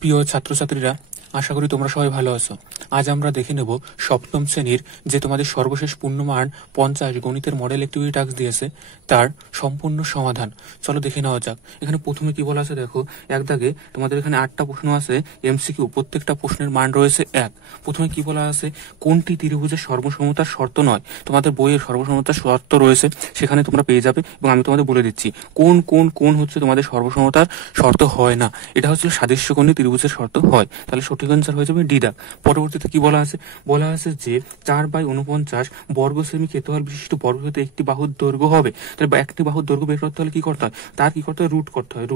প্রিয় ছাত্রছাত্রীরা, আশা করি তোমরা সবাই ভালো আছো। আজ আমরা দেখে নেব সপ্তম শ্রেণীর যে তোমাদের সর্বশেষ পূর্ণমান 50 গণিতের মডেল অ্যাক্টিভিটি টাস্ক দিয়েছে তার সম্পূর্ণ সমাধান। চলো দেখে নেওয়া যাক। এখানে প্রথমে কি বলা আছে দেখো, এক দাগে তোমাদের এখানে 8টা প্রশ্ন আছে এমসিকিউ, প্রত্যেকটা প্রশ্নের মান রয়েছে 1। প্রথমে কি বলা আছে, কোনটি ত্রিভুজের সর্বসমতার শর্ত নয়? তোমাদের বইয়ের সর্বসমতার শর্ত রয়েছে, সেখানে তোমরা পেয়ে যাবে এবং আমি তোমাদের বলে দিচ্ছি কোন কোন কোন হচ্ছে তোমাদের সর্বসমতার শর্ত হয় না। এটা হচ্ছে সাদৃশ্যকোণী ত্রিভুজের শর্ত হয়। তাহলে সঠিক আনসার হয়ে যাবে ডি দাগ। পরবর্তীতে কি বলা আছে, যে 4/49 বর্গ সেমি ক্ষেত্রফল বিশিষ্ট বর্গক্ষেত্রে একটি বাহুর দৈর্ঘ্য হবে। তাহলে একটি বাহুর দৈর্ঘ্য বের করতে হলে কি করতে হয়, তার কি করতে হয়, রুট করতে হয়।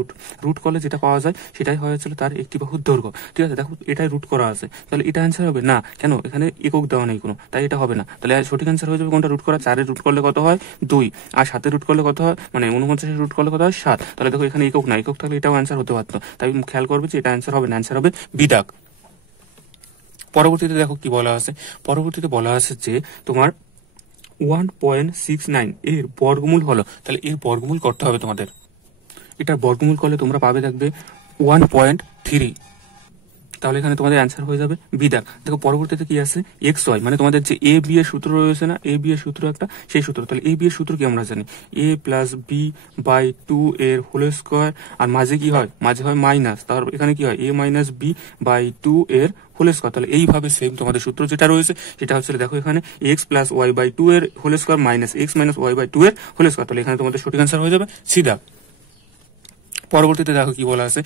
রুট করলে যেটা পাওয়া যায় সেটাই হয়েছিল তার একটি বাহুর দৈর্ঘ্য। ঠিক আছে, দেখো এটাই রুট করা আছে, তাহলে এটা অ্যান্সার হবে না। কেন, এখানে একক দেওয়া নেই কোনো, তাই এটা হবে না। তাহলে সঠিক অ্যান্সার হয়ে যাবে কোনটা, রুট করা। 4-এর রুট করলে কত হয় 2, আর 7-এর রুট করলে কত হয়, মানে 49-এর রুট করলে কত হয় 7। তাহলে দেখো এখানে একক না, একক থাকলে এটাও অ্যান্সার হতে পারতো, তাই খেয়াল করবে যে এটা অ্যান্সার হবে না, অ্যান্সার হবে বি দাগ। পরবর্তীতে দেখো কি বলা আছে, পরবর্তীতে বলা আছে যে তোমার 1.69 এর বর্গমূল হলো। তাহলে এর বর্গমূল করতে হবে তোমাদের। এটা বর্গমূল করলে তোমরা পাবে দেখবে 1.3। তাহলে এখানে তোমাদের অ্যান্সার হয়ে যাবে বি দাগ। দেখো পরবর্তীতে কি আছে, এক্স ওয়াই, মানে তোমাদের যে এ বি এর সূত্র রয়েছে না, এ বি এর সূত্র একটা, সেই সূত্র। তাহলে এ বি এর সূত্র কি আমরা জানি, a+b/2 এর হোল স্কয়ার, আর মাঝে কি হয়, মাঝে হয় মাইনাস, তারপর এখানে কি হয় a-b/2 এর হোল স্কয়ার। তাহলে এইভাবে সেম তোমাদের সূত্র যেটা রয়েছে সেটা হচ্ছে দেখো এখানে x+y/2 এর হোল স্কয়ার মাইনাস x-y/2 এর হোল স্কয়ার। তাহলে এখানে তোমাদের সঠিক অ্যান্সার হয়ে যাবে সি দাগ। পরবর্তীতে দেখো কি বলা আছে,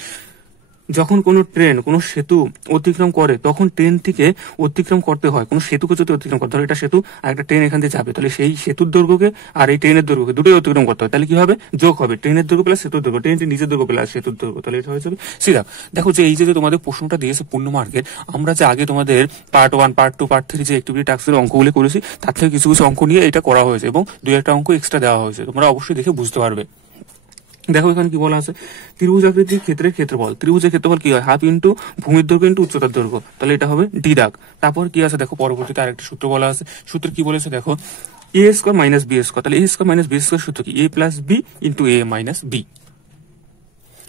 যখন কোনো ট্রেন কোনো সেতু অতিক্রম করে তখন ট্রেনটিকে অতিক্রম করতে হয়, কোনো সেতুকে যদি অতিক্রম করতে হয়, এটা সেতু আর একটা ট্রেন এখান থেকে যাবে, তাহলে সেই সেতুর দৈর্ঘ্যকে আর এই ট্রেনের দৈর্ঘ্যকে দুটোই অতিক্রম করতে হয়। তাহলে কি হবে, যোগ হবে, ট্রেনের দৈর্ঘ্য প্লাস সেতুর দৈর্ঘ্য, ট্রেনটি নিজের দৈর্ঘ্য প্লাস সেতুর দৈর্ঘ্য। তাহলে এটা হয়ে যাবে সিধা। দেখো যে এই যে তোমাদের প্রশ্নটা দিয়েছে পূর্ণ মার্কের, আমরা যে আগে তোমাদের পার্ট 1, পার্ট 2, পার্ট 3 যে অ্যাক্টিভিটি টাস্কের অঙ্কগুলি করেছি তার থেকে কিছু কিছু অঙ্ক নিয়ে এটা করা হয়েছে এবং 2-1টা অঙ্ক এক্সট্রা দেওয়া হয়েছে, তোমরা অবশ্যই দেখে বুঝতে পারবে। দেখো এখানে কি বলা আছে, ত্রিভুজ আকৃতির ক্ষেত্রের ক্ষেত্রফল, ত্রিভুজের ক্ষেত্রফল কি হয়, হাফ ইন্টু ভূমির দৈর্ঘ্য ইন্টু উচ্চতার দৈর্ঘ্য। তাহলে এটা হবে ডি দাগ। তারপর কি আছে দেখো, পরবর্তীতে আরেকটা সূত্র বলা আছে, সূত্র কি বলেছে দেখো, a² - b²। তাহলে a² - সূত্র কি, a+b × a - b।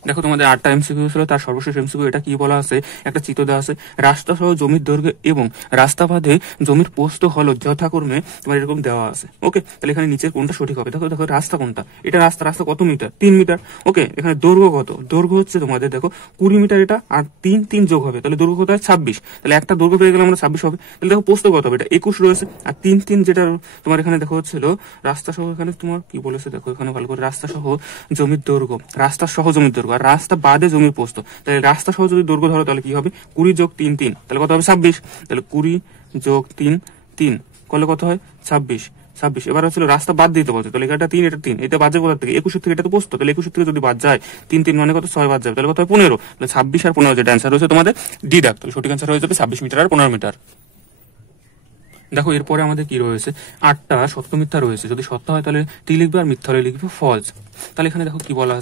দেখো তোমাদের 8টা এমসিকিউ ছিল, তার সর্বশেষ এমসিকিউ এটা কি বলা আছে, একটা চিত্র দেওয়া আছে, রাস্তা সহ জমির দৈর্ঘ্য এবং রাস্তা বাদে জমির প্রস্থ হলো যথাক্রমে তোমার এরকম দেওয়া আছে। ওকে, তাহলে এখানে নিচের কোনটা সঠিক হবে, দেখো দেখো রাস্তা কোনটা, এটা রাস্তা, রাস্তা কত মিটার, 3 মিটার। ওকে, এখানে দৈর্ঘ্য কত, দৈর্ঘ্য হচ্ছে তোমাদের দেখো 20 মিটার, এটা আর 3 যোগ হবে, তাহলে দৈর্ঘ্য কত হয় 26। তাহলে একটা দৈর্ঘ্য পেয়ে গেলে আমরা 26 হবে। তাহলে দেখো প্রস্থ কত হবে, এটা 21 রয়েছে, আর 3 যেটা তোমার এখানে দেখো হচ্ছিল রাস্তা সহ, এখানে তোমার কি বলেছে দেখো এখানে ভালো করে, রাস্তা সহ জমির দৈর্ঘ্য, রাস্তা সহ জমির দৈর্ঘ্য, আর রাস্তা বাদে জমির প্রস্থ। তাহলে রাস্তা সহ যদি দৈর্ঘ্য ধরো তাহলে কি হবে, 20 যোগ 3 3, তাহলে কত হবে 26। তাহলে 20 যোগ 3 3 করলে কত হয় 26। এবার হচ্ছিল রাস্তা বাদ দিতে বলছে, তাহলে এটা 3, এটা 3, এটা বাদ যায় কোথা থেকে, 21 থেকে, এটা তো প্রস্থ, তাহলে 21 থেকে যদি বাদ যায় 3 3 মানে কত, 6 বাদ যাবে, তাহলে কত হয় 15। তাহলে 26 আর 15 যেটা অ্যান্সার রয়েছে তোমাদের ডি দাগ। তাহলে সঠিক অ্যান্সার হয়ে যাবে 26 মিটার আর 15 মিটার। দেখো এরপরে আমাদের কি রয়েছে, 8টা সত্য মিথ্যা রয়েছে, যদি সত্য হয় তাহলে টি লিখবে আর মিথ্যা হলে লিখবে ফলস। তাহলে এখানে দেখো কি বলা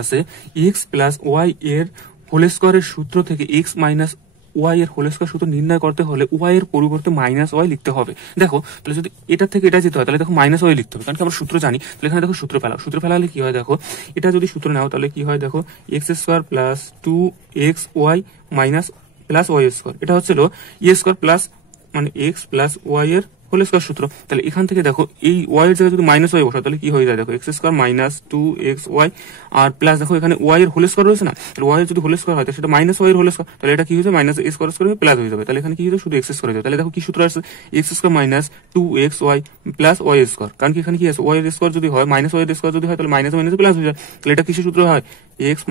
আছে, x+y এর হোল স্কয়ারের সূত্র থেকে x-y এর হোল স্কয়ার সূত্র নির্ণয় করতে হলে y এর পরিবর্তে -y লিখতে হবে। দেখো তাহলে যদি এটা থেকে এটা যেতে হয় তাহলে দেখো -y লিখতে হবে, কারণ কি আমরা সূত্র জানি। তাহলে এখানে দেখো সূত্র ফেলালে কি হয়, দেখো এটা যদি সূত্র নাও তাহলে কি হয়, দেখো x² + 2xy - y², এটা হচ্ছিল a² মানে x+y এর হোল স্কয়ার সূত্র। তাহলে এখান থেকে দেখো এই y এর জায়গায় যদি -y বসাও তাহলে কি হয়ে যায়, দেখো x² - 2xy আর প্লাস দেখো এখানে y এর হোল স্কয়ার রয়েছে না, তাহলে y এর যদি হোল স্কয়ার হয় সেটা -y এর হোল স্কয়ার, তাহলে এটা কি হয়ে যায় -a² হয়ে প্লাস হয়ে যাবে। তাহলে এখানে কি হয়ে যায়, শুধু x² হয়ে যাবে। তাহলে দেখো কি সূত্র আছে, x² - 2xy + y², কারণ কি এখানে কি আছে, y এর স্কয়ার যদি হয়, -y এর স্কয়ার যদি হয় তাহলে মাইনাস প্লাস হয়ে যায়। তাহলে এটা কিসের সূত্র হয়, x -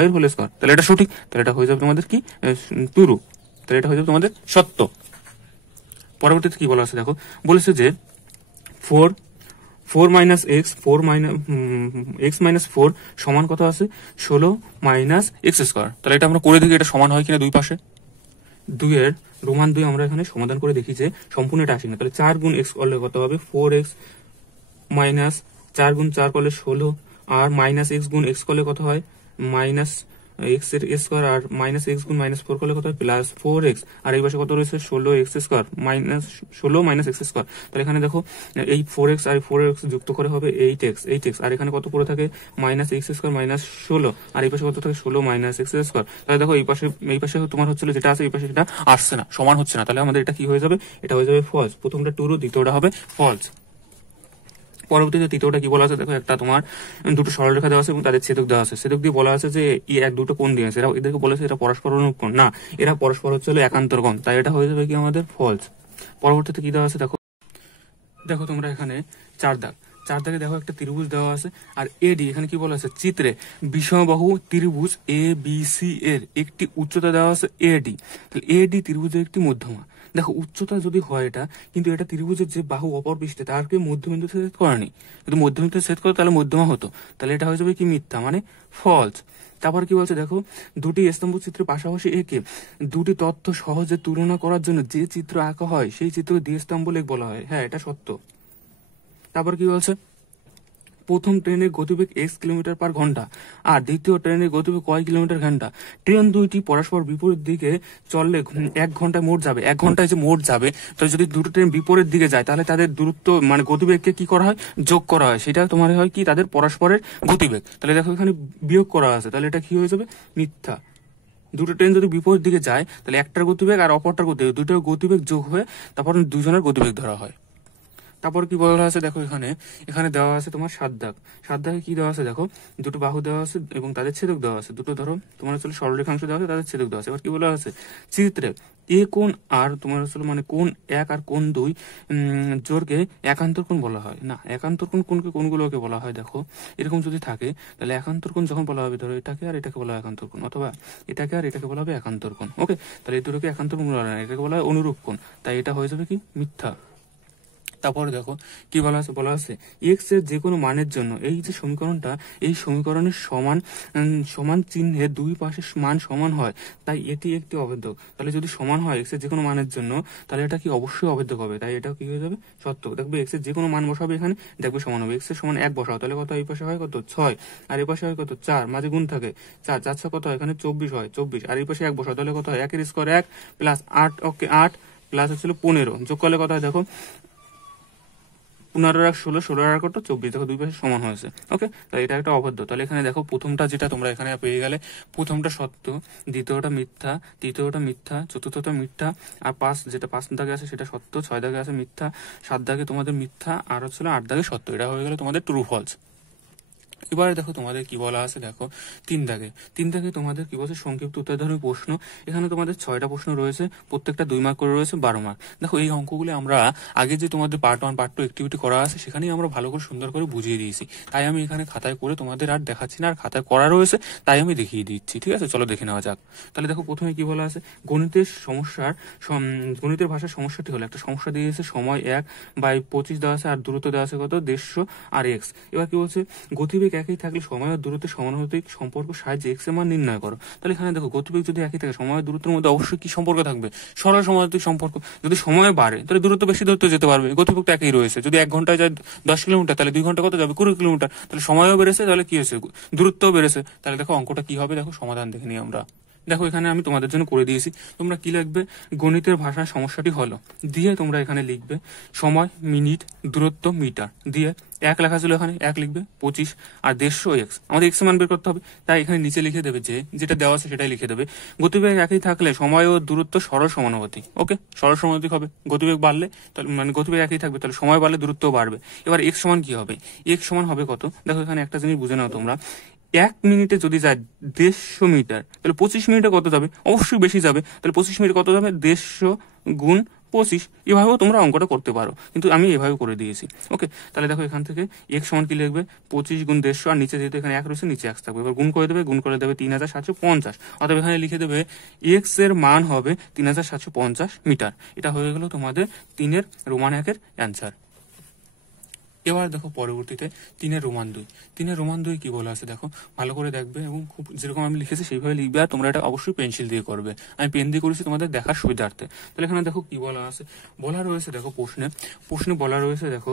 y এর হোল স্কয়ার। তাহলে এটা সঠিক, তাহলে এটা হয়ে যাবে তোমাদের কি ট্রু, তাহলে এটা হয়ে যাবে তোমাদের সত্য। পরবর্তীতে কি বলা আছে দেখো, বলেছে যে 4 - 4 সমান কত আছে, 16 - x²। তাহলে এটা আমরা করে দেখি এটা সমান হয় কিনা দুই পাশে। 2 এর রোমান 2 আমরা এখানে সমাধান করে দেখি যে সম্পূর্ণ এটা আসে না। তাহলে 4 × x করলে কত হবে, 4x - 4 × 4 করলে 16, আর -x × x করলে কত হয়, এক্স এর স্কোয়ার আর মাইনাস এক্স গুণ মাইনাস 4 করলে কত হয় প্লাস 4x, আর এই পাশে কত রয়েছে 16x square minus 16 minus x square. তাহলে এখানে দেখো এই 4x আর 4x যুক্ত করে হবে 8x, আর এখানে কত পড়ে থাকে মাইনাস এক্স স্কোয়ার মাইনাস 16, আর এই পাশে কত থাকে 16 মাইনাস এক্স স্কোয়ার। তাহলে দেখো এই পাশে তোমার হচ্ছিল যেটা আছে এই পাশে সেটা আসছে না, সমান হচ্ছে না, তাহলে আমাদের এটা কি হয়ে যাবে, এটা হয়ে যাবে ফলস। প্রথমটা ট্রু, দ্বিতীয়টা হবে ফলস। পরবর্তীতে তৃতীয়টা কি বলা আছে দেখো, একটা তোমার দুটো সরলরেখা দেওয়া আছে এবং তাদের ছেদক দেওয়া আছে। ছেদক দিয়ে বলা আছে যে এক দুটো কোণ দিয়েছে, এরা এদেরকে বলেছে এটা পরস্পর অনুকোণ না, এরা পরস্পর হচ্ছে একান্তর কোণ, তাই এটা হয়ে যাবে কি আমাদের ফলস। পরবর্তীতে কি দেওয়া আছে দেখো, দেখো তোমরা এখানে 4 দাগে দেখো একটা ত্রিভুজ দেওয়া আছে, আর এডি এখানে কি বলা আছে চিত্রে বিষমবাহু ত্রিভুজ এ বি সি এর একটি উচ্চতা দেওয়া আছে এডি। তাহলে এডি ত্রিভুজের একটি মধ্যমা। দেখো উচ্চতা যদি হয় এটা, কিন্তু এটা ত্রিভুজের যে বাহু অপর পৃষ্ঠে তারকে মধ্যবিন্দু ছেদ করেনি, যদি মধ্যবিন্দু ছেদ করে তাহলে মধ্যমা হতো, তাহলে এটা হয়ে যাবে কি মিথ্যা মানে ফলস। তারপর কি বলছে দেখো, দুটি স্তম্ভ চিত্রের পাশাপাশি এঁকে দুটি তথ্য সহজে তুলনা করার জন্য যে চিত্র আঁকা হয় সেই চিত্র দ্বিস্তম্ভ লেখ বলা হয়। হ্যাঁ, এটা সত্য। তারপর কি বলছে, প্রথম ট্রেনের গতিবেগ x কিলোমিটার পার ঘন্টা আর দ্বিতীয় ট্রেনের গতিবেগ কয় কিলোমিটার ঘন্টা। ট্রেন দুইটি পরস্পর বিপরীত দিকে চললে 1 ঘন্টায় মোট যাবে, 1 ঘন্টায় যে মোট যাবে, তো যদি দুটো ট্রেন বিপরীত দিকে যায় তাহলে তাদের দূরত্ব মানে গতিবেগকে কি করা হয়, যোগ করা হয়, সেটা তোমার হয় কি তাদের পরস্পরের গতিবেগ। তাহলে দেখো এখানে বিয়োগ করা আছে, তাহলে এটা কি হয়ে যাবে মিথ্যা। দুটো ট্রেন যদি বিপরীত দিকে যায় তাহলে একটার গতিবেগ আর অপরটার গতিবেগ, দুটো গতিবেগ যোগ হয়ে তারপর দুজনের গতিবেগ ধরা হয়। তারপর কি বলা আছে দেখো, এখানে দেওয়া আছে তোমার 7 দাগে কি দেওয়া আছে দেখো, দুটো বাহু দেওয়া আছে এবং তাদের ছেদক দেওয়া আছে, দুটো ধরো তোমার হচ্ছে সরলরেখাংশ দেওয়া আছে, তাদের ছেদক দেওয়া আছে। এবার কি বলা আছে, চিত্রে এ কোণ আর তোমার হচ্ছে মানে কোণ 1 আর কোণ 2 জোরকে একান্তর কোণ বলা হয় না। একান্তর কোণগুলোকে বলা হয় দেখো, এরকম যদি থাকে তাহলে একান্তর কোণ যখন বলা হবে ধরো এটাকে আর এটাকে বলা হয় একান্তর কোণ, অথবা এটাকে আর এটাকে বলা হবে একান্তর কোণ। ওকে, তাহলে এই দুটোকে একান্তর কোণ বলা হয় না, এটাকে বলা হয় অনুরূপ কোণ, তাই এটা হয়ে যাবে কি মিথ্যা। তারপরে দেখো কি বলা আছে এক্স এর যে কোনো মানের জন্য এই যে সমীকরণটা, এই সমীকরণের সমান চিহ্নে দুই পাশের মান সমান হয়, তাই এটি একটি অভেদ্যক। তাহলে যদি সমান হয় এক্স এর যে কোনো মানের জন্য, তাহলে এটা কি অবশ্যই অভেদ্যক হবে, তাই এটা কি হয়ে যাবে সত্য। দেখবে এক্স এর যে কোনো মান বসাবে এখানে, দেখবে সমান হবে। এক্স এর সমান 1 বসাও, তাহলে কত, এই পাশে হয় কত 6 আর এই পাশে হয় কত 4, মাঝে গুণ থাকে 4, 4 কত হয় এখানে 24 হয় 24, আর এই পাশে 1 বসাও, তাহলে কত হয় 1 এর স্কোয়ার 1 প্লাস 8, ওকে 8 প্লাস হচ্ছিল 15, যোগ করলে কত হয় দেখো 15 আর 16, 16 আর কত 24, দেখো দুই পাশে সমান হয়েছে। ওকে, তাহলে এটা একটা অবাধ্য। তাহলে এখানে দেখো প্রথমটা যেটা তোমরা এখানে পেয়ে গেলে, প্রথমটা সত্য, দ্বিতীয়টা মিথ্যা, তৃতীয়টা মিথ্যা, চতুর্থটা মিথ্যা, আর 5 দাগে আছে সেটা সত্য, 6 দাগে আছে মিথ্যা, 7 দাগে তোমাদের মিথ্যা, আর হচ্ছিল 8 দাগে সত্য। এটা হয়ে গেল তোমাদের ট্রু ফলস। এবারে দেখো তোমাদের কি বলা আছে দেখো, 3 দাগে তোমাদের কি বলছে সংক্ষিপ্ত উত্তরধর্মী প্রশ্ন। এখানে তোমাদের 6টা প্রশ্ন রয়েছে, প্রত্যেকটা 2 মার্ক করে রয়েছে, 12 মার্ক। দেখো এই অঙ্কগুলো আমরা আগে যে তোমাদের পার্ট 1 পার্ট 2 অ্যাক্টিভিটি করা আছে সেখানেই আমরা ভালো করে সুন্দর করে বুঝিয়ে দিয়েছি, তাই আমি এখানে খাতায় করে তোমাদের আর দেখাচ্ছি না, আর খাতায় করা রয়েছে তাই আমি দেখিয়ে দিচ্ছি। ঠিক আছে, চলো দেখে নেওয়া যাক। তাহলে দেখো প্রথমে কি বলা আছে, গণিতের ভাষার সমস্যাটি হলো, একটা সমস্যা দিয়েছে সময় 1/25 দেওয়া আছে আর দূরত্ব দেওয়া আছে কত 150 আর এক্স। এবার কি বলছে গতিবেগ একই থাকলে সময় আর দূরত্বের সমানুপাতিক সম্পর্ক সাহায্যে এক্স এর মান নির্ণয় করো। তাহলে এখানে দেখো গতিবেগ যদি একই থাকে সময় আর দূরত্বের মধ্যে অবশ্যই কি সম্পর্ক থাকবে, সরল সমানুপাতিক সম্পর্ক। যদি সময় বাড়ে তাহলে দূরত্ব বেশি দূরত্ব যেতে পারবে, গতিবেগ তো একই রয়েছে। যদি 1 ঘন্টায় যায় 10 কিলোমিটার তাহলে 2 ঘন্টা কত যাবে 20 কিলোমিটার, তাহলে সময়ও বেড়েছে, তাহলে কি হয়েছে দূরত্বও বেড়েছে। তাহলে দেখো অঙ্কটা কি হবে, দেখো সমাধান দেখে নিই আমরা। দেখো এখানে আমি তোমাদের জন্য করে দিয়েছি, তোমরা কি লিখবে, গণিতের ভাষায় সমস্যাটি হলো দিয়ে তোমরা এখানে লিখবে সময় মিনিট, দূরত্ব মিটার, দিয়ে 1 লেখা ছিল এখানে 1 লিখবে, 25 আর 150 এক্স, আমাদের এক্স মান বের করতে হবে, তাই এখানে নিচে লিখে দেবে যে যেটা দেওয়া আছে সেটাই লিখে দেবে। গতিবেগ একই থাকলে সময় ও দূরত্ব সরল সমানুপাতিক। ওকে, সরল সমানুপাতিক হবে, গতিবেগ বাড়লে তাহলে মানে গতিবেগ একই থাকবে তাহলে সময় বাড়লে দূরত্বও বাড়বে। এবার এক্স সমান কি হবে, এক্স সমান হবে কত, দেখো এখানে একটা জিনিস বুঝে নাও তোমরা, 1 মিনিটে যদি যায় 150 মিটার তাহলে 25 মিনিটে কত যাবে, অবশ্যই বেশি যাবে, তাহলে 25 মিনিটে কত যাবে 150 গুণ 25। এভাবেও তোমরা অঙ্কটা করতে পারো, কিন্তু আমি এভাবে করে দিয়েছি। ওকে, তাহলে দেখো এখান থেকে x সমান কি লিখবে 25 গুণ 150, আর নিচে যেহেতু এখানে 1 রয়েছে নিচে 1 থাকবে, এবার গুণ করে দেবে 3750, অতএব এখানে লিখে দেবে x এর মান হবে 3750 মিটার। এটা হয়ে গেল তোমাদের 3 এর রোমান 1 এর অ্যান্সার। এবার দেখো পরবর্তীতে 3 রোমান 2 কি বলা আছে দেখো, ভালো করে দেখবে এবং খুব যেরকম আমি লিখেছি সেইভাবে লিখবে, আর তোমরা এটা অবশ্যই পেন্সিল দিয়ে করবে, আমি পেন দিয়ে করেছি তোমাদের দেখার সুবিধার্থে। তাহলে এখানে দেখো কি বলা আছে, বলা রয়েছে দেখো প্রশ্নে বলা রয়েছে দেখো,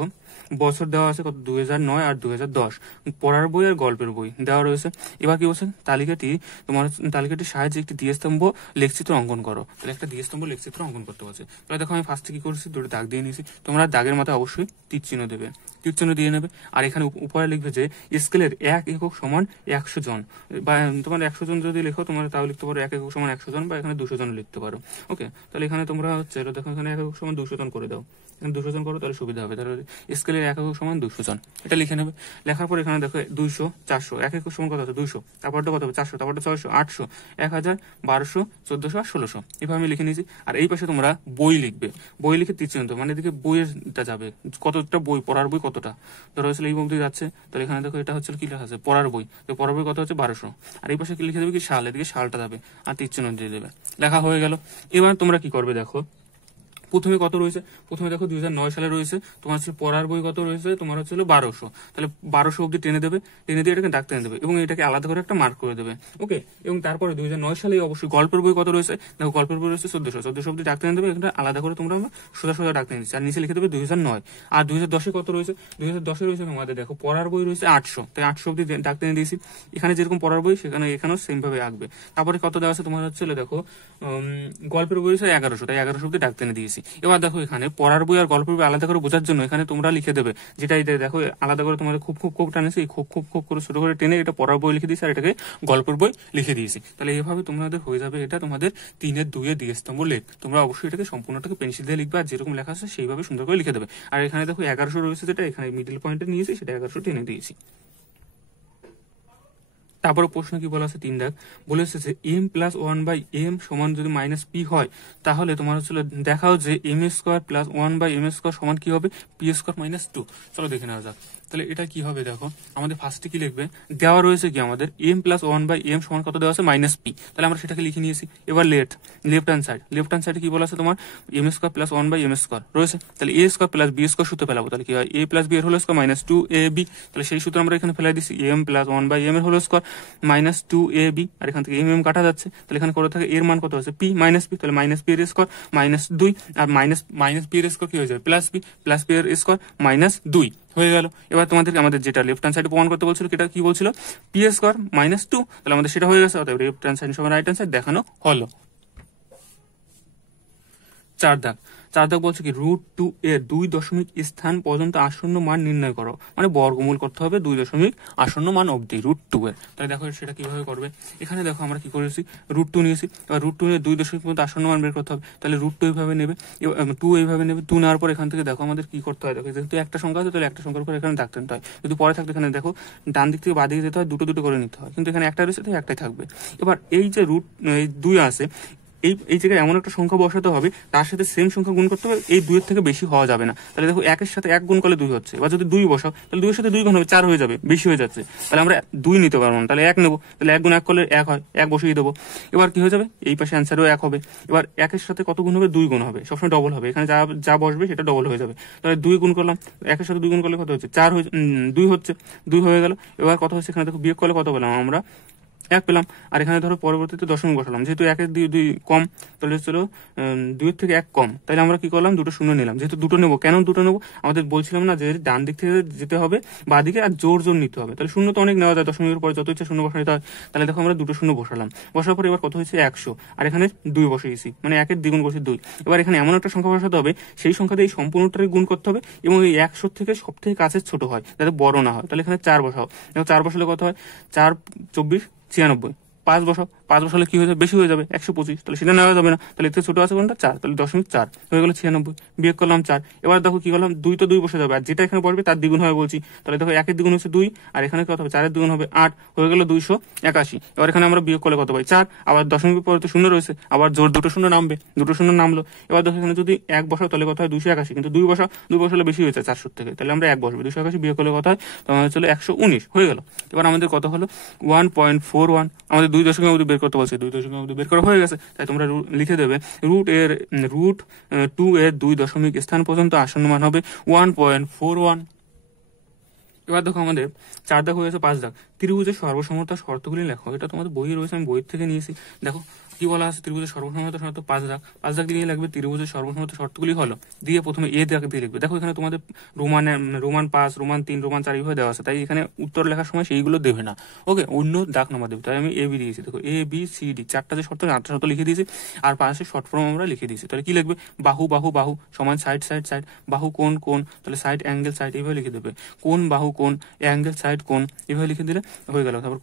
বছর দেওয়া আছে কত 2009 আর 2010, পড়ার বই আর গল্পের বই দেওয়া রয়েছে। এবার কি বলছে, তালিকাটির সাহায্যে একটি দ্বিস্তম্ভ লেখচিত্র অঙ্কন করো। তাহলে একটা দ্বিস্তম্ভ লেখচিত্র অঙ্কন করতে বলছে। তাহলে দেখো আমি ফার্স্টে কি করেছি, দুটো দাগ দিয়ে নিয়েছি, তোমরা দাগের মাথায় অবশ্যই তীর চিহ্ন দেবে, তীর চিহ্ন দিয়ে নেবে। আর এখানে উপরে লিখবে যে স্কেলের 1 একক সমান 100 জন, বা তোমার 100 জন যদি লেখো তোমরা তাও লিখতে পারো 1 একক সমান 100 জন, বা এখানে 200 জন লিখতে পারো। ওকে, তাহলে এখানে তোমরা হচ্ছে দেখো এখানে 1 একক সমান 200 জন করে দাও, এখানে 200 জন করো তাহলে সুবিধা হবে। তাহলে স্কেলের 1 একক সমান 200 জন, এটা লিখে নেবে। লেখার পর এখানে দেখো 200 400, 1 একক সমান কত আছে 200, তারপরটা কত হবে 400, তারপরটা 600 800 1000 1200 1400 আর 1600, এভাবে আমি লিখে নিয়েছি। আর এই পাশে তোমরা বই লিখবে, বই লিখে তীর চিহ্ন দেবে, মানে এদিকে বইয়েরটা যাবে, কতটা বই, পড়ার বই কতটা, ধরো হচ্ছে এই অবধি যাচ্ছে, তাহলে এখানে দেখো এটা হচ্ছে কি লেখা আছে পড়ার বই, তো পড়ার বই কত হচ্ছে 1200, আর এই পাশে কি লিখে দেবে কি সাল, এদিকে সালটা যাবে আর তীর চিহ্ন দিয়ে দেবে, লেখা হয়ে গেল। এবার তোমরা কি করবে দেখো, প্রথমে কত রয়েছে, প্রথমে দেখো 2009 সালে রয়েছে তোমার হচ্ছে পড়ার বই কত রয়েছে তোমার হচ্ছে 1200, তাহলে 1200 অব্দি টেনে দেবে, টেনে দিয়ে এটাকে দাগ টেনে দেবে এবং এটাকে আলাদা করে একটা মার্ক করে দেবে। ওকে, এবং তারপরে 2009 সালে অবশ্যই গল্পের বই কত রয়েছে দেখো, গল্পের বই রয়েছে 1400 অব্দি দাগ টেনে দেবে, এটা আলাদা করে তোমরা সোজা দাগ টেনে দিচ্ছি, আর নিচে লিখে দেবে 2009। আর 2010 কত রয়েছে, 2010 রয়েছে তোমাদের দেখো পড়ার বই রয়েছে 800, তাই 800 অব্দি দাগ টেনে দিয়েছি, এখানে যেরকম পড়ার বই সেখানে এখানেও সেম ভাবে আঁকবে। তারপরে কত দেওয়া আছে তোমার হচ্ছে দেখো গল্পের বই রয়েছে 1100, তাই 1100 অব্দি দাগ টেনে দিয়েছি। এবার দেখো এখানে পড়ার বই আর গল্পের বই আলাদা করে বোঝার জন্য এখানে তোমরা লিখে দেবে, যেটা এই দেখো আলাদা করে তোমাদের খুব টানেছে, এই খুব করে ছোট করে টেনে এটা পড়ার বই লিখে দিয়েছি আর এটাকে গল্পের বই লিখে দিয়েছি। তাহলে এইভাবে তোমাদের হয়ে যাবে এটা তোমাদের 3-2 দ্বিস্তম্ভ লেখ। তোমরা অবশ্যই এটাকে সম্পূর্ণটাকে পেন্সিল দিয়ে লিখবে, আর যেরকম লেখা আছে সেইভাবে সুন্দর করে লিখে দেবে। আর এখানে দেখো 1100 রয়েছে, যেটা এখানে মিডল পয়েন্টে নিয়েছি সেটা 1100 টেনে দিয়েছি। তারপরে প্রশ্ন কি বলা আছে 3 দাগ, বলেছে যে m+1/m সমান যদি -p হয়, তাহলে তোমার হচ্ছে দেখাও যে m² + 1/m² সমান কি হবে, p² - 2। চলো দেখে নেওয়া যাক। তাহলে এটা কি হবে দেখো, আমাদের ফার্স্টে কি লিখবে, দেওয়া রয়েছে কি আমাদের m+1/m সমান কত দেওয়া আছে -p, তাহলে আমরা সেটাকে লিখে নিয়েছি। এবার লেফট হ্যান্ড সাইডে কি বলা আছে তোমার m² + 1/m² রয়েছে, তাহলে a² + b² সূত্র ফেলাবো, তাহলে কি হয় a + b এর হোল স্কয়ার -2ab, তাহলে সেই সূত্র আমরা এখানে ফেলাই দিচ্ছি m+1/m এর হোল স্কয়ার -2ab, আর এখান থেকে m কাটা যাচ্ছে, তাহলে এখানে কত থাকে এর মান কত আছে p, তাহলে -p এর স্কয়ার -2, আর -p এর স্কয়ার কি হয়ে যাবে +p এর স্কয়ার -2 হয়ে গেল। এবার তোমাদেরকে আমাদের যেটা লেফট হ্যান্ড সাইডে প্রমাণ করতে বলছিল সেটা কি বলছিল p² -2, তাহলে আমাদের সেটা হয়ে গেছে, অতএব লেফট হ্যান্ড সাইড সমান রাইট হ্যান্ড সাইড দেখানো হলো। 4 দাগ বলছে কি √2 এর 2 দশমিক স্থান পর্যন্ত আসন্ন মান নির্ণয় করো, মানে বর্গমূল করতে হবে 2 দশমিক আসন্ন মান অবধি √2 এর। তাহলে দেখো সেটা কিভাবে করবে, এখানে দেখো আমরা কি করেছি √2 নিয়েছি, এবার √2 নিয়ে 2 দশমিক পর্যন্ত আসন্ন মান বের করতে হবে, তাহলে √2 এইভাবে নেবে, 2 এইভাবে নেবে, 2 নেওয়ার পর এখান থেকে দেখো আমাদের কি করতে হয়, দেখো যেহেতু একটা সংখ্যা আছে তাহলে একটা সংখ্যার উপর এখানে দাগ টানতে হয়, যদি পরে থাকতো এখানে দেখো ডান দিক থেকে বাঁ দিকে যেতে হয়, দুটো করে নিতে হয়, কিন্তু এখানে একটা রয়েছে তাই একটাই থাকবে। এবার এই যে √2 আছে, এই জায়গায় এমন একটা সংখ্যা বসাতে হবে তার সাথে সেম সংখ্যা গুণ করতে হবে, এই 2 এর থেকে বেশি হওয়া যাবে না। তাহলে দেখো 1 এর সাথে 1 গুণ করলে 2 হচ্ছে, এবার যদি 2 বসাও তাহলে 2 এর সাথে 2 গুণ হবে 4 হয়ে যাবে, বেশি হয়ে যাচ্ছে, তাহলে আমরা 2 নিতে পারবো না, তাহলে 1 নেবো, তাহলে 1 গুণ 1 করলে 1 হয়, 1 বসিয়ে দেবো। এবার কি হয়ে যাবে, এই পাশে অ্যান্সারও 1 হবে। এবার 1 এর সাথে কত গুণ হবে, 2 গুণ হবে, সবসময় ডবল হবে, এখানে যা বসবে সেটা ডবল হয়ে যাবে। তাহলে 2 গুণ করলাম, 1 এর সাথে 2 গুণ করলে কত হচ্ছে 4 হয়ে 2 হচ্ছে, 2 হয়ে গেল। এবার কত হচ্ছে, এখানে দেখো বিয়োগ করলে কত পেলাম আমরা 1 পেলাম, আর এখানে ধরো পরবর্তীতে দশমিক বসালাম, যেহেতু 1 এর 2 কম, তাহলে চলো 2 এর থেকে 1 কম, তাহলে আমরা কি করলাম দুটো শূন্য নিলাম, যেহেতু দুটো নেবো, কেন দুটো নেবো, আমাদের বলছিলাম না যে ডান দিক থেকে যেতে হবে বাঁ দিকে আর জোর নিতে হবে, তাহলে শূন্য তো অনেক নেওয়া যায়, দশমিকের পরে যত ইচ্ছা শূন্য বসাতে হয়, তাহলে দেখো আমরা দুটো শূন্য বসালাম, বসার পর এবার কত হয়েছে 100, আর এখানে 2 বসিয়েছি, মানে 1 এর দ্বিগুণ করছি 2। এবার এখানে এমন একটা সংখ্যা বসাতে হবে সেই সংখ্যাতে এই সম্পূর্ণটাকে গুণ করতে হবে এবং এই 100 থেকে সব থেকে কাছে ছোট হয় যাতে বড় না হয়, তাহলে এখানে 4 বসাও, 4 বসালে কত হয় 4 24 96, 5 বসাও, 5 বসালে কি হয়ে যাবে, বেশি হয়ে যাবে 125, তাহলে সেটা নেওয়া যাবে না, তাহলে এতে ছোট আছে কোনটা 4, তাহলে 0.4 হয়ে গেল 96, বিয়োগ করলাম 4। এবার দেখো কি করলাম 2 তো 2 বসে যাবে, আর যেটা এখানে পড়বে তার দ্বিগুণ হবে বলছি, তাহলে দেখো 1 এর দ্বিগুণ হচ্ছে 2, আর এখানে কত হবে 4 এর দ্বিগুণ হবে 8, হয়ে গেল 281। এবার এখানে আমরা বিয়োগ করলে কত পাই 4, আবার দশমিকের পরে তো শূন্য রয়েছে, আবার জোর দুটো শূন্য নামবে, দুটো শূন্য নামলো। এবার দেখো এখানে যদি 1 বসাও তাহলে কত হয় 281, কিন্তু 2 বসাও, 2 বসালে বেশি হয়েছে 400 থেকে, তাহলে আমরা 1 বসবো, 281 বিয়োগ করলে কত হয় তোমার চলে 119 হয়ে গেল। এবার আমাদের কত হলো 1.41, আমাদের 2 দশমিকের মধ্যে বের করতে বলছে, 2 দশমিকের মধ্যে বের করা হয়ে গেছে, তাই তোমরা লিখে দেবে √2 এর 2 দশমিক স্থান পর্যন্ত আসন্ন মান হবে 1.41। এবার দেখো আমাদের 4 দাগ হয়ে গেছে, 5 দাগ। ত্রিভুজের সর্বসমতার শর্তগুলি লেখো। এটা তোমাদের বইয়ে রয়েছে, আমি বই থেকে নিয়েছি। দেখো কি বলা আছে, ত্রিভুজের সর্বসমতার শর্ত 5 দাগ। 5 দাগ দিয়ে লাগবে ত্রিভুজের সর্বসমতার শর্তগুলি হলো, দিয়ে প্রথমে এ দাগ দিয়ে লিখবে। দেখো এখানে তোমাদের রোমান 5, রোমান 3, রোমান 4 এইভাবে দেওয়া আছে, তাই এখানে উত্তর লেখার সময় সেইগুলো দেবে না। ওকে, অন্য দাগ নাম্বার দেবে। তাই আমি এ বি দিয়েছি। দেখো এ বি সি ডি 4টা যে শর্ত, 8টা শর্ত লিখে দিয়েছি, আর 5 শর্ট ফর্ম আমরা লিখে দিয়েছি। তাহলে কি লিখবে, বাহু বাহু বাহু সমান সাইড সাইড সাইড, বাহু কোণ কোণ, তাহলে সাইড অ্যাঙ্গেল সাইড এইভাবে লিখে দেবে। কোণ বাহু কোণ, অ্যাঙ্গেল সাইড কোণ এইভাবে লিখে দিলে হয়ে গেল। তারপর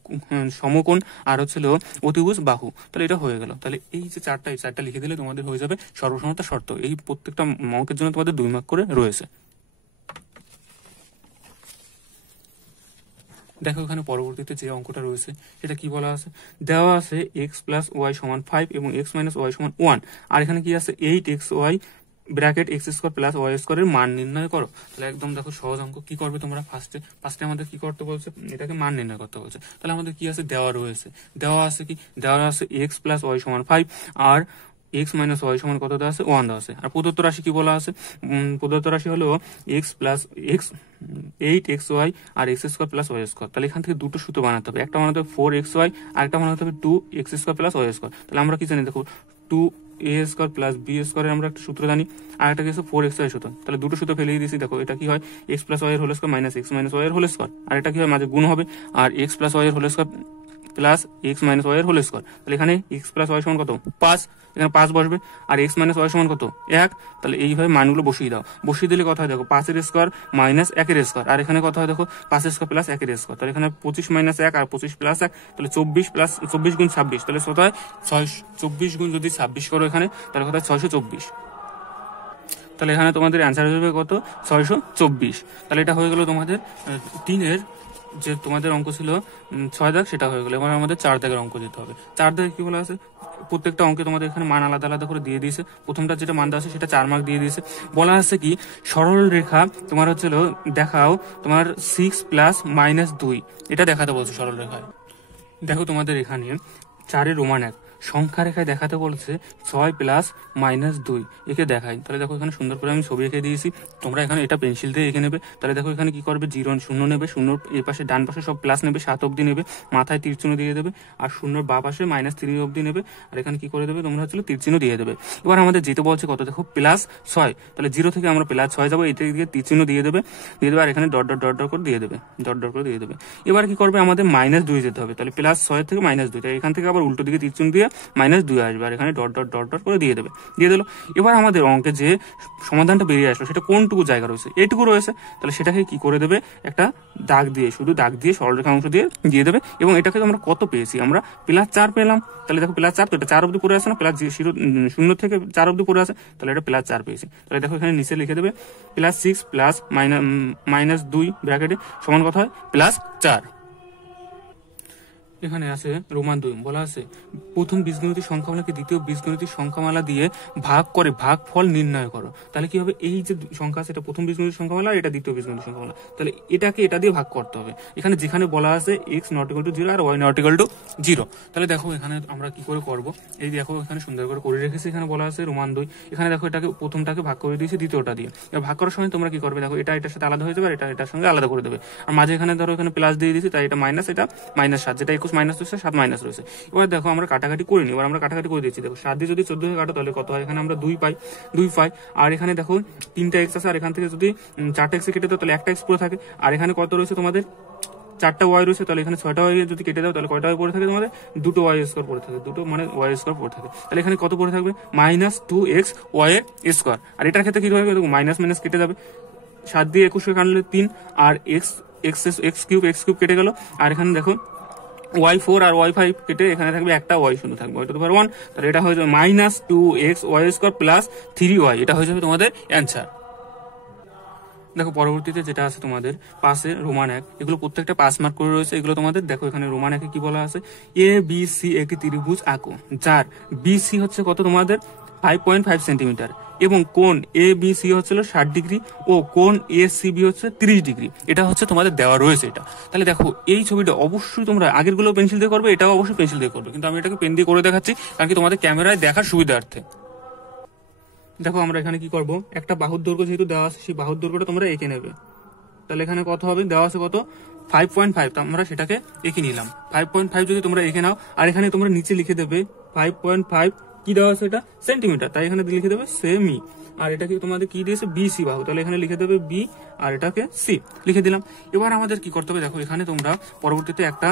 সমকোণ আর হচ্ছিল অতিভুজ বাহু, তাহলে এটা হয়ে গেল। তাহলে এই যে এই চারটা লিখে দিলে তোমাদের হয়ে যাবে সর্বসমতার শর্ত। এই প্রত্যেকটা অঙ্কের জন্য তোমাদের 2 মার্ক করে রয়েছে। দেখো এখানে পরবর্তীতে যে অঙ্কটা রয়েছে সেটা কি বলা আছে, দেওয়া আছে x প্লাস ওয়াই সমান 5 এবং x মাইনাস ওয়াই সমান 1, আর এখানে কি আছে 8xy bracket x square plus y স্কোয়ারের মান নির্ণয় করো। তাহলে একদম দেখো সহজ অঙ্ক। কি করবে তোমরা, ফার্স্টে আমাদের কি করতে বলছে, এটাকে মান নির্ণয় করতে বলছে। তাহলে আমাদের কি আছে, দেওয়া রয়েছে, দেওয়া আছে কি, দেওয়া আছে এক্স প্লাস ওয়াই সমান 5 আর এক্স মাইনাস ওয়াই সমান কত দেওয়া আছে, 1 দেওয়া আছে। আর প্রদত্ত রাশি কি বলা আছে, প্রদত্ত রাশি হলো এক্স প্লাস এক্স 8xy আর x square plus y square. তাহলে এখান থেকে দুটো সূত্র বানাতে হবে, একটা বানাতে হবে 4xy আর একটা বানাতে হবে 2x square plus y square. তাহলে আমরা কি জানি, দেখো 2a স্কোয়ার প্লাস বি স্কোয়ারের আমরা একটা সূত্র জানি, আর একটা কিছু 4xy সূত্র। তাহলে দুটো সূত্র ফেলে দিয়েছি। দেখো এটা কি হয়, এক্স প্লাস ওয়াই এর whole square minus x minus y এর হোল স্কোয়ার, আর এটা কি হয় মাঝে গুণ হবে, আর এক্স প্লাস ওয়াই এর whole square plus x minus y এর হোল স্কোয়ার। তাহলে এখানে এক্স প্লাস ওয়াই সমান কত, 5, এখানে 5 বসবে, আর এক্স মাইনাস ওয়াই সমান কত, 1। তাহলে এইভাবে মানগুলো বসিয়ে দাও। বসিয়ে দিলে কথা হয়, দেখো 5 এর স্কোয়ার মাইনাস 1 এর স্কোয়ার, আর এখানে কথা হয় দেখো 5 এর স্কোয়ার প্লাস 1 এর স্কোয়ার। তাহলে এখানে 25 মাইনাস 1 আর 25 প্লাস 1, তাহলে 24 প্লাস 24 গুণ 26, তাহলে কত হয় 24 গুণ যদি 26 করো এখানে, তাহলে কত হয় 624। তাহলে এখানে তোমাদের অ্যান্সার হয়ে যাবে কত, 624। তাহলে এটা হয়ে গেল তোমাদের 3-এর যে তোমাদের অঙ্ক ছিল 6 দাগ, সেটা হয়ে গেল। এবার আমাদের 4 দাগের অঙ্ক দিতে হবে। 4 দাগে কি বলা আছে, প্রত্যেকটা অঙ্কে তোমাদের এখানে মান আলাদা আলাদা করে দিয়ে দিয়েছে। প্রথমটা যেটা মান দেওয়া আছে সেটা 4 মার্ক দিয়ে দিয়েছে। বলা আছে কি, সরল রেখা তোমার হচ্ছিল দেখাও তোমার 6 প্লাস মাইনাস 2, এটা দেখাতে বলছে সরল রেখায়। দেখো তোমাদের এখানে 4-এর রোমান 1 সংখ্যা রেখায় দেখাতে বলছে 6 প্লাস মাইনাস 2, একে দেখাই। তাহলে দেখো এখানে সুন্দর করে আমি ছবি এঁকে দিয়েছি, তোমরা এখানে এটা পেন্সিল দিয়ে এঁকে নেবে। তাহলে দেখো এখানে কি করবে, 0 নেবে, 0 এই পাশে ডান পাশে সব প্লাস নেবে, 7 অব্দি নেবে, মাথায় তীর চিহ্ন দিয়ে দেবে, আর 0 বা পাশে -3 অব্দি নেবে, আর এখানে কি করে দেবে তোমরা হচ্ছে তীর চিহ্ন দিয়ে দেবে। এবার আমাদের যেতে বলছে কত, দেখো প্লাস 6, তাহলে 0 থেকে আমরা প্লাস 6 যাবো, এটা দিকে তীর চিহ্ন দিয়ে দেবে, আর এখানে ডট ডট ডট ডট করে দিয়ে দেবে, ডট ডট করে দিয়ে দেবে। এবার কি করবে, আমাদের -2 যেতে হবে। তাহলে প্লাস 6 থেকে -2, তাই এখান থেকে আবার উল্টো দিকে তীর চিহ্ন দিয়ে -2 আসবে, আর এখানে ডট ডট ডট ডট করে দিয়ে দেবে, দিয়ে দিল। এবার আমাদের অঙ্কে যে সমাধানটা বেরিয়ে আসলো সেটা কোনটুকু জায়গা রয়েছে, এটুকু রয়েছে। তাহলে সেটাকে কি করে দেবে, একটা দাগ দিয়ে, শুধু দাগ দিয়ে সরলরেখা অংশ দিয়ে দেবে। এবং এটাকে আমরা কত পেয়েছি, আমরা প্লাস 4 পেলাম। তাহলে দেখো প্লাস 4, তো এটা 4 অব্দি পড়ে আসে না, প্লাস 0 থেকে 4 অব্দি পড়ে আসে, তাহলে এটা প্লাস 4 পেয়েছি। তাহলে দেখো এখানে নিচে লিখে দেবে প্লাস 6 প্লাস -2 ব্র্যাকেটে সমান কথা হয় প্লাস 4। এখানে আছে রোমান 2, বলা আছে প্রথম বীজগণিতিক সংখ্যামালাকে দ্বিতীয় বীজগণিতিক সংখ্যামালা দিয়ে ভাগ করে ভাগফল নির্ণয় করো। তাহলে কি হবে, এই যে সংখ্যা আছে এটা প্রথম বীজগণিতিক সংখ্যামালা, এটা দ্বিতীয় বীজগণিতিক সংখ্যামালা, তাহলে এটাকে এটা দিয়ে ভাগ করতে হবে। এখানে যেখানে বলা আছে x ≠ 0 আর y ≠ 0, তাহলে দেখো এখানে আমরা কি করে করব, এই দেখো এখানে সুন্দর করে রেখেছি। এখানে বলা আছে রোমান 2, এখানে দেখো এটাকে প্রথমটাকে ভাগ করে দিয়েছি দ্বিতীয়টা দিয়ে। এবার ভাগ করার সময় তোমরা কি করবে, দেখো এটা এটার সাথে আলাদা হয়ে যাবে, আর এটা এটার সঙ্গে আলাদা করে দেবে। আর মাঝে এখানে ধরো এখানে প্লাস দিয়ে দিয়েছি, তাই এটা মাইনাস, এটা -7, যেটা 21 মাইনাস রয়েছে 7 মাইনাস রয়েছে। এবার দেখো আমরা কাটাকাটি করিনি, এবার আমরা কাটাকাটি করে দিচ্ছি। দেখো 7 দিয়ে যদি 14 কে কাটো তাহলে কত হয়, এখানে আমরা 2 পাই, আর এখানে দেখো 3টা x আছে, আর এখান থেকে যদি 4টা x কেটে দাও তাহলে একটা x পড়ে থাকে, আর এখানে কত রয়েছে তোমাদের 4টা y রয়েছে, তাহলে এখানে 6টা y যদি কেটে দাও তাহলে কয়টা y পড়ে থাকে তোমাদের, 2টো y স্কোয়ার পড়ে থাকে, 2টো মানে y স্কোয়ার পড়ে থাকে। তাহলে এখানে কত পড়ে থাকবে, -2x y এর স্কোয়ার। আর এটার ক্ষেত্রে কি হবে, মাইনাস মাইনাস কেটে যাবে, 7 দিয়ে 21 কে কাটলে 3, আর x কিউব কেটে গেল, আর এখানে দেখো y4 আর y5 কেটে এখানে থাকবে একটা y শূন্য থাকবে, y⁻1। তাহলে এটা হয়ে যাবে -2x y square plus 3y, এটা হয়ে যাবে তোমাদের অ্যান্সার। দেখো পরবর্তীতে যেটা আছে তোমাদের পাশে রোমান 1, এগুলো প্রত্যেকটা 5 মার্ক করে রয়েছে। এগুলো তোমাদের দেখো এখানে রোমান 1 কি বলা আছে, ABC একটি ত্রিভুজ আঁকো যার BC হচ্ছে কত তোমাদের 5.5 সেন্টিমিটার এবং কোণ ABC হচ্ছিল 60 ডিগ্রি ও কোণ ACB হচ্ছে 30 ডিগ্রি। এটা হচ্ছে তোমাদের দেওয়া রয়েছে এটা। তাহলে দেখো এই ছবিটা অবশ্যই তোমরা আগের গুলো পেন্সিল দিয়ে করবে, এটাও অবশ্যই পেন্সিল দিয়ে করবে, কিন্তু আমি এটাকে পেন দিয়ে করে দেখাচ্ছি কারণ কি তোমাদের ক্যামেরায় দেখার সুবিধার্থে। দেখো আমরা এখানে কি করব, একটা বাহুর দৈর্ঘ্য যেহেতু দেওয়া আছে সেই বাহুর দৈর্ঘ্যটা তোমরা এঁকে নেবে। তাহলে এখানে কত হবে, দেওয়া আছে কত 5.5, তো আমরা সেটাকে এঁকে নিলাম। 5.5 যদি তোমরা এঁকে নাও, আর এখানে তোমরা নিচে লিখে দেবে 5.5 কি দেওয়া আছে, এটা সেন্টিমিটার, তাই এখানে লিখে দেবে সেমি। আর এটাকে তোমাদের কি দিয়েছে, বিসি বাহু, তাহলে এখানে লিখে দেবে বি আর এটাকে সি লিখে দিলাম। এবার আমাদের কি করতে হবে, দেখো এখানে তোমরা পরবর্তীতে একটা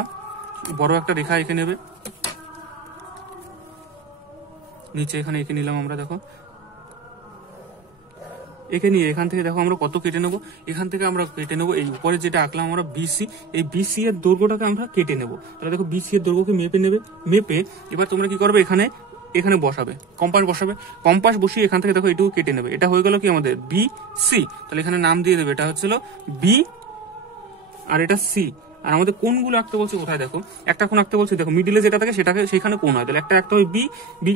বড় একটা রেখা এঁকে নেবে, নিচে এখানে এঁকে নিলাম আমরা। দেখো এঁকে নিয়ে এখান থেকে দেখো আমরা কত কেটে নেবো, এখান থেকে আমরা কেটে নেবো এই উপরে যেটা আঁকলাম আমরা বিসি, এই বিসি এর দৈর্ঘ্যটাকে আমরা কেটে নেবো। তাহলে দেখো বিসি এর দৈর্ঘ্যকে মেপে নেবে, মেপে এবার তোমরা কি করবে, এখানে এখানে বসাবে কম্পাস, বসাবে কম্পাস বসিয়ে এখান থেকে দেখো এটুকু কেটে নেবে। এটা হয়ে গেল কি আমাদের বি সি, তাহলে এখানে নাম দিয়ে দেবে, এটা হচ্ছিল বি আর এটা সি। আর আমাদের কোনগুলো আঁকতে বলছে, কোথায় দেখো একটা কোণ আঁকতে বলছে, দেখো মিডিলে যেটা থাকে সেটাকে সেখানে কোণ হয়, তাহলে একটা আঁকতে হবে বি বি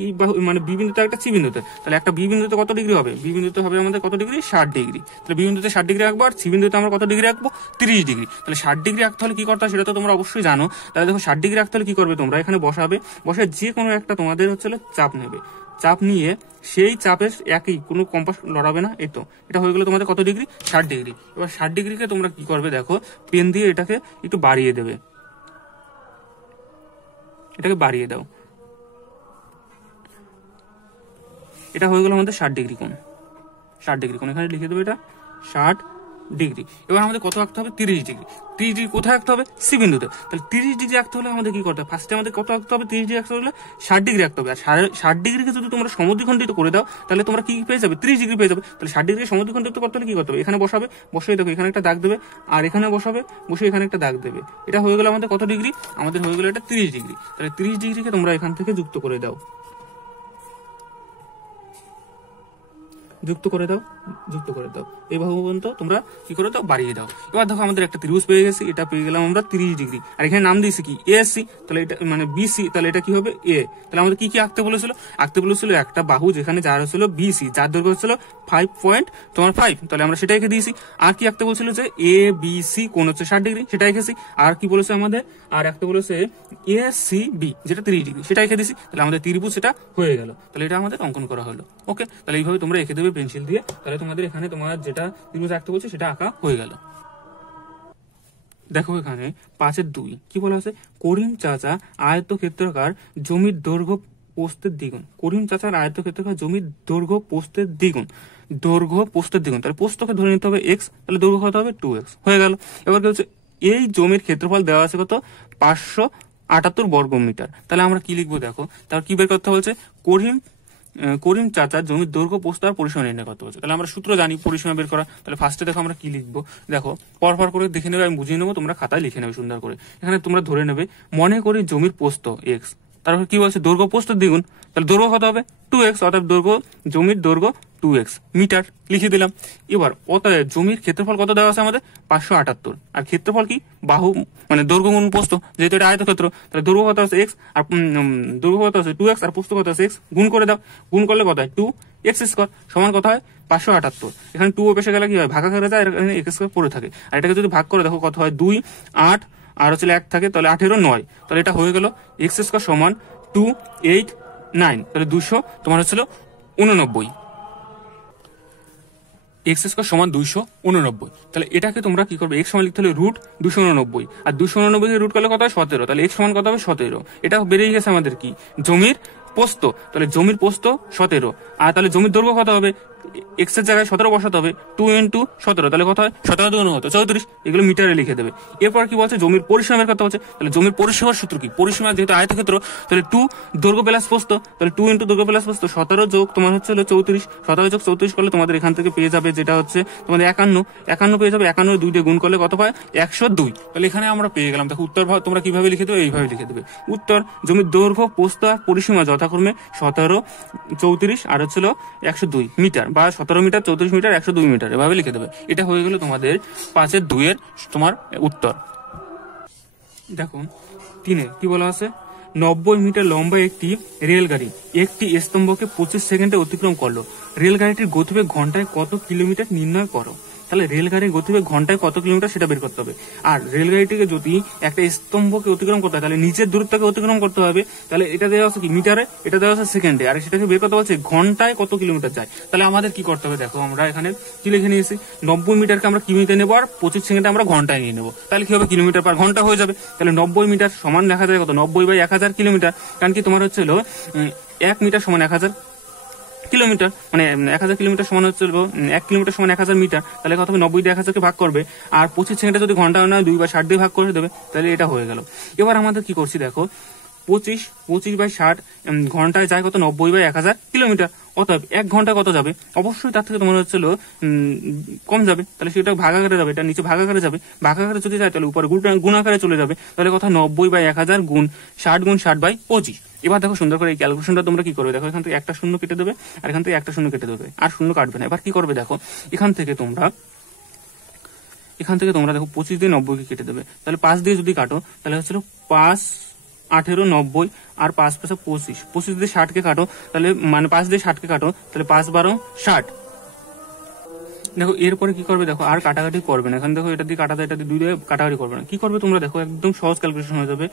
মানে বি বিন্দুতে একটা সি বিন্দুতে, তাহলে একটা বি বিন্দুতে কত ডিগ্রি হবে, বি বিন্দুতে হবে আমাদের কত ডিগ্রি, 60 ডিগ্রি। তাহলে বি বিন্দুতে 60 ডিগ্রি আঁকবো, আর সি বিন্দুতে আমরা কত ডিগ্রি আঁকবো, 30 ডিগ্রি। তাহলে 60 ডিগ্রি আঁকতে হলে কি করতে হয় সেটা তো তোমরা অবশ্যই জানো। তাহলে দেখো 60 ডিগ্রি আঁকতে হলে কি করবে, তোমরা এখানে বসাবে, বসে যে কোনো একটা তোমাদের হচ্ছে চাপ নেবে, চাপ নিয়ে সেই চাপের একই কোনো কম্পাস লড়াবে না। এই তো এটা হয়ে গেল তোমাদের কত ডিগ্রি, 60 ডিগ্রি। এবার 60 ডিগ্রিকে তোমরা কি করবে, দেখো পেন দিয়ে এটাকে একটু বাড়িয়ে দেবে, এটাকে বাড়িয়ে দাও, এটা হয়ে গেল আমাদের 60 ডিগ্রি কোণ, 60 ডিগ্রি কোণ এখানে লিখে দেবে, এটা 60 ডিগ্রি। এবার আমাদের কত আঁকতে হবে, 30 ডিগ্রি। 30 ডিগ্রি কোথায় আঁকতে হবে, সি বিন্দুতে। তাহলে 30 ডিগ্রি আঁকতে হলে আমাদের কি করতে হবে, ফার্স্টে আমাদের কত আঁকতে হবে, 30 ডিগ্রি আঁকতে হলে 60 ডিগ্রি আঁকতে হবে। আর 60 ডিগ্রিকে যদি তোমরা সমদ্বিখণ্ডিত করে দাও তাহলে তোমরা কি পেয়ে যাবে, 30 ডিগ্রি পেয়ে যাবে। তাহলে 60 ডিগ্রি সমদ্বিখণ্ডিত করতে হলে কি করতে হবে, এখানে বসাবে, বসে দেখো এখানে একটা দাগ দেবে, আর এখানে বসাবে, বসে এখানে একটা দাগ দেবে। এটা হয়ে গেল আমাদের কত ডিগ্রি, আমাদের হয়ে গেল এটা 30 ডিগ্রি। তাহলে 30 ডিগ্রিকে তোমরা এখান থেকে যুক্ত করে দাও, যুক্ত করে দাও, যুক্ত করে দাও, এই বাহু পর্যন্ত তোমরা কি করে দাও, বাড়িয়ে দাও। এবার দেখো আমাদের একটা ত্রিভুজ পেয়ে গেছি, এটা পেয়ে গেলাম আমরা 30 ডিগ্রি। আর এখানে নাম দিয়েছি কি, এসি, তাহলে এটা মানে বিসি, তাহলে এটা কি হবে এ। তাহলে আমাদের কি কি আঁকতে বলেছিল, আঁকতে বলেছিল একটা বাহু যেখানে যার হচ্ছিল বিসি, যার দৈর্ঘ্য হচ্ছিল 5.5, তাহলে আমরা সেটা এঁকে দিয়েছি। আর কি আঁকতে বলছিল যে এ বি সি কোণ হচ্ছে 60 ডিগ্রি, সেটা এঁকেছি। আর কি বলেছে আমাদের, আর একটা বলেছে এ সি বি যেটা 30 ডিগ্রি, সেটা এঁকে দিয়েছি। তাহলে আমাদের ত্রিভুজ সেটা হয়ে গেল, তাহলে এটা আমাদের অঙ্কন করা হলো। ওকে, তাহলে এইভাবে তোমরা এঁকে দেবে পেন্সিল দিয়ে, তাহলে তোমাদের এখানে তোমার যেটা ত্রিভুজ আঁকতে বলছে সেটা আঁকা হয়ে গেল। দেখো এখানে 5-2 কি বলা আছে, করিম চাচা আয়তক্ষেত্রাকার জমির দৈর্ঘ্য প্রস্থের দ্বিগুণ। করিম চাচার আয়তক্ষেত্রাকার জমির দৈর্ঘ্য প্রস্থের দ্বিগুণ, দৈর্ঘ্য প্রস্থের দ্বিগুণ, তাহলে প্রস্থকে ধরে নিতে হবে x, তাহলে দৈর্ঘ্য কত হবে 2x হয়ে গেল। এবার কি হচ্ছে, এই জমির ক্ষেত্রফল দেওয়া আছে কত, 578 বর্গমিটার। তাহলে আমরা কি লিখবো, দেখো তারপর কি বের করতে বলছে, করিম চাচার জমির দৈর্ঘ্য প্রস্থ আর পরিসীমা নির্ণয় করতে বলছে। তাহলে আমরা সূত্র জানি পরিসীমা বের করা। তাহলে ফার্স্টে দেখো আমরা কি লিখবো, দেখো পরপর করে দেখে নেবে, আমি বুঝিয়ে নেবো, তোমরা খাতায় লিখে নেবে সুন্দর করে। এখানে তোমরা ধরে নেবে, মনে করি জমির প্রস্থ এক্স, তারপর কি বলছে, দৈর্ঘ্য প্রস্থের দ্বিগুণ, তাহলে দৈর্ঘ্য কত হবে 2x, অর্থাৎ দৈর্ঘ্য জমির দৈর্ঘ্য 2x মিটার লিখে দিলাম। এবার অতএব জমির ক্ষেত্রফল কত দেওয়া আছে আমাদের, 578, আর ক্ষেত্রফল কি, বাহু মানে দৈর্ঘ্য গুণ প্রস্থ, যেহেতু এটা আয়তক্ষেত্র, তাহলে দৈর্ঘ্য কত আছে x, আর দৈর্ঘ্য কত আছে 2x, আর প্রস্থ কত আছে x, গুণ করে দাও, গুণ করলে কত হয় 2x স্কয়ার সমান কত হয় 578। এখানে 2 পেশে গেলে কি হয়, ভাগাকারে যায়, এখানে x স্কয়ার পড়ে থাকে। আর এটাকে যদি ভাগ করে দেখো কত হয়, 2 8 আর হচ্ছে 1 থাকে, তাহলে 18 9, তাহলে এটা হয়ে গেল x স্কয়ার সমান 289, তাহলে 200 তোমার হচ্ছিল 89, x স্কয়ার সমান 289। তাহলে এটাকে তোমরা কি করবে, x সমান লিখতে হলে রুট 289, আর 289 কে রুট করলে কত হয় 17, তাহলে x সমান কত হবে 17। এটা বেরিয়ে গেছে আমাদের কি, জমির প্রস্থ, তাহলে জমির প্রস্থ 17, আর তাহলে জমির দৈর্ঘ্য কত হবে, x এর জায়গায় 17 বসাতে হবে, 2 × 17, তাহলে কত হয় 17 × 2 হতো 34, এগুলো মিটারে লিখে দেবে। এরপর কি বলছে, জমির পরিসীমা বের করতে বলছে। তাহলে জমির পরিসীমার সূত্র কি, পরিসীমা যেহেতু আয়তক্ষেত্র, তাহলে 2 দৈর্ঘ্য প্লাস প্রস্থ, তাহলে 2 × দৈর্ঘ্য প্লাস প্রস্থ, 17 যোগ তোমার হচ্ছে 34, 17 যোগ 34 করলে তোমাদের এখান থেকে পেয়ে যাবে যেটা হচ্ছে তোমাদের 51 পেয়ে যাবে। 51 2 দিয়ে গুণ করলে কত পায় 102। তাহলে এখানে আমরা পেয়ে গেলাম। দেখো উত্তর তোমরা কিভাবে লিখে দেবে, এইভাবে লিখে দেবে। উত্তর, জমির দৈর্ঘ্য প্রস্থ আর পরিসীমা যথাক্রমে 17 34 আর হচ্ছিল 102 মিটার, বা 17 মিটার 34 মিটার 102 মিটার, এভাবে লিখে দেবে। এটা হয়ে গেল তোমাদের 5-2 এর তোমার উত্তর। দেখো 3 কি বলা আছে, 90 মিটার লম্বা একটি রেলগাড়ি একটি স্তম্ভকে 25 সেকেন্ডে অতিক্রম করলো, রেলগাড়িটির গতিবেগ ঘন্টায় কত কিলোমিটার নির্ণয় করো। তাহলে রেলগাড়ির গতিবেগ ঘন্টায় কত কিলোমিটার সেটা বের করতে হবে। আর রেলগাড়িটিকে যদি একটা স্তম্ভকে অতিক্রম করতে হয় তাহলে নিচের দূরত্বকে অতিক্রম করতে হবে, তাহলে এটা দেওয়া আছে কি মিটারে, এটা দেওয়া আছে সেকেন্ডে, আর সেটাকে বের করতে বলছে ঘন্টায় কত কিলোমিটার যায়। তাহলে আমাদের কি করতে হবে দেখো, আমরা এখানে কি লিখে নিয়েছি, 90 মিটারকে আমরা কিমিতে নেবো আর 25 সেকেন্ডে আমরা ঘন্টায় নিয়ে নেবো। তাহলে কি হবে, কিলোমিটার পার ঘন্টা হয়ে যাবে। তাহলে 90 মিটার সমান দেখা যায় কত, 90/1000 কিলোমিটার। কারণ কি তোমার হচ্ছে 1 মিটার সমান 1000 কিলোমিটার, মানে 1000 কিলোমিটার সমান হচ্ছে 1 কিলোমিটার সমান 1000 মিটার। তাহলে কত হবে, 90 দিয়ে 1000কে ভাগ করবে, আর 25 সেকেন্ডে যদি ঘন্টা না 2/60 দিয়ে ভাগ করে দেবে, তাহলে এটা হয়ে গেল। এবার আমাদের কি করছি দেখো, 25/60 ঘন্টায় যায় কত, 90/1000 কিলোমিটার। অতএব 1 ঘন্টায় কত যাবে, অবশ্যই তার থেকে তোমার হচ্ছে কম যাবে। তাহলে সেটা ভাগাকারে যাবে, এটা নিচে ভাগাকারে যাবে, ভাগাকারে যদি যায় তাহলে উপরে গুণাকারে চলে যাবে। তাহলে কথা 90/1000 গুণ 60 গুণ 60/25। এবার দেখো সুন্দর করে এই ক্যালকুলেশনটা তোমরা কি করবে দেখো, এখান থেকে একটা শূন্য কেটে দেবে আর এখান থেকে একটা শূন্য কেটে দেবে, আর শূন্য কাটবে না। এবার কি করবে দেখো, এখান থেকে তোমরা দেখো 25 দিয়ে 90কে কেটে দেবে। তাহলে 5 দিয়ে যদি কাটো তাহলে হচ্ছিল 5 18 90 আর 5 5 25, 25 দিয়ে 60কে কাটো তাহলে মানে 5 দিয়ে 60কে কাটো তাহলে 5 12 60। দেখো এরপরে কি করবে দেখো, আর কাটাকাটি করবে না। এখানে দেখো এটা দিয়ে কাটাতে, এটা দিয়ে 2 দিয়ে কাটাকাটি করবে না। কি করবে তোমরা দেখো, একদম সহজ ক্যালকুলেশন হয়ে যাবে,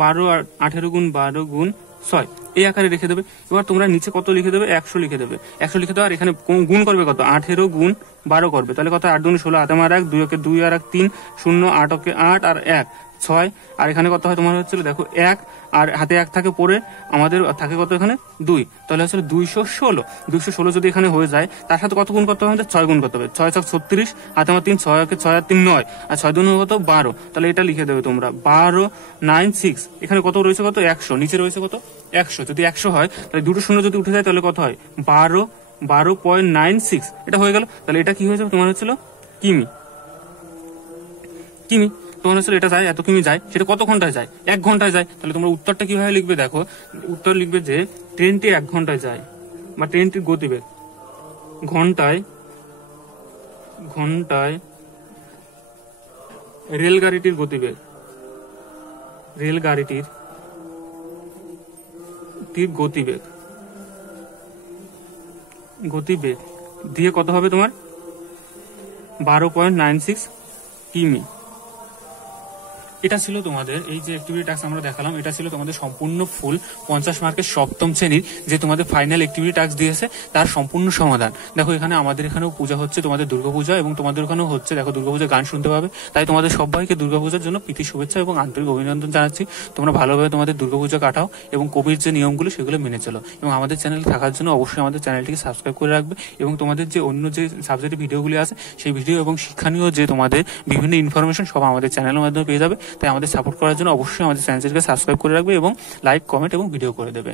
12 আর 18 গুণ 12 গুণ 6 এই আকারে রেখে দেবে। এবার তোমরা নিচে কত লিখে দেবে, 100 লিখে দেবে, 100 লিখে দেবে। আর এখানে গুণ করবে কত, 18 গুণ 12 করবে। তাহলে কত, 8 দুগুণে 16, 8 আর 1 2 2 আর 1 3 0 8 8 আর 1 6। আর এখানে কত হয় তোমার হচ্ছিল দেখো 1 আর হাতে 1 থাকে পরে আমাদের থাকে কত এখানে 2, তাহলে হচ্ছে 216 যদি এখানে হয়ে যায় তার সাথে কত গুণ করতে হবে, আমাদের 6 গুণ করতে হবে। 6 6 36, হাতে আমার 3, 6 6 আর 3 9, আর 6 2 কত 12। তাহলে এটা লিখে দেবে তোমরা 12 9 6। এখানে কত রয়েছে, কত 100, নিচে রয়েছে কত 100। যদি 100 হয় তাহলে দুটো শূন্য যদি উঠে যায় তাহলে কত হয়, 12.96। এটা হয়ে গেল। তাহলে এটা কি হয়ে যাবে তোমার হচ্ছিল কিমি। তোমার হচ্ছে এটা যায়, এত কিমি যায়, সেটা কত ঘন্টায় যায়, 1 ঘন্টায় যায়। তাহলে তোমরা উত্তরটা কিভাবে লিখবে দেখো, উত্তর লিখবে যে ট্রেনটি 1 ঘন্টায় যায়, বা ট্রেনটির গতিবেগ ঘন্টায় রেলগাড়িটির গতিবেগ দিয়ে কত হবে তোমার 12.96 কিমি। এটা ছিল তোমাদের এই যে অ্যাক্টিভিটি টাস্ক আমরা দেখালাম, এটা ছিল তোমাদের সম্পূর্ণ ফুল 50 মার্কের সপ্তম শ্রেণীর যে তোমাদের ফাইনাল অ্যাক্টিভিটি টাস্ক দিয়েছে তার সম্পূর্ণ সমাধান। দেখো এখানে আমাদের এখানেও পূজা হচ্ছে, তোমাদের দুর্গাপূজা, এবং তোমাদের ওখানেও হচ্ছে। দেখো দুর্গাপূজার গান শুনতে পাবে, তাই তোমাদের সবাইকে দুর্গাপূজার জন্য প্রীতি শুভেচ্ছা এবং আন্তরিক অভিনন্দন জানাচ্ছি। তোমরা ভালোভাবে তোমাদের দুর্গাপূজা কাটাও এবং কোভিড যে নিয়মগুলো সেগুলো মেনে চলো, এবং আমাদের চ্যানেলে থাকার জন্য অবশ্যই আমাদের চ্যানেলটিকে সাবস্ক্রাইব করে রাখবে। এবং তোমাদের যে অন্য যে সাবজেক্টের ভিডিওগুলি আছে সেই ভিডিও এবং শিক্ষণীয় যে তোমাদের বিভিন্ন ইনফরমেশন সব আমাদের চ্যানেলের মাধ্যমে পেয়ে যাবে। তাই আমাদের সাপোর্ট করার জন্য অবশ্যই আমাদের চ্যানেলটিকে সাবস্ক্রাইব করে রাখবে এবং লাইক, কমেন্ট এবং ভিডিও করে দেবে।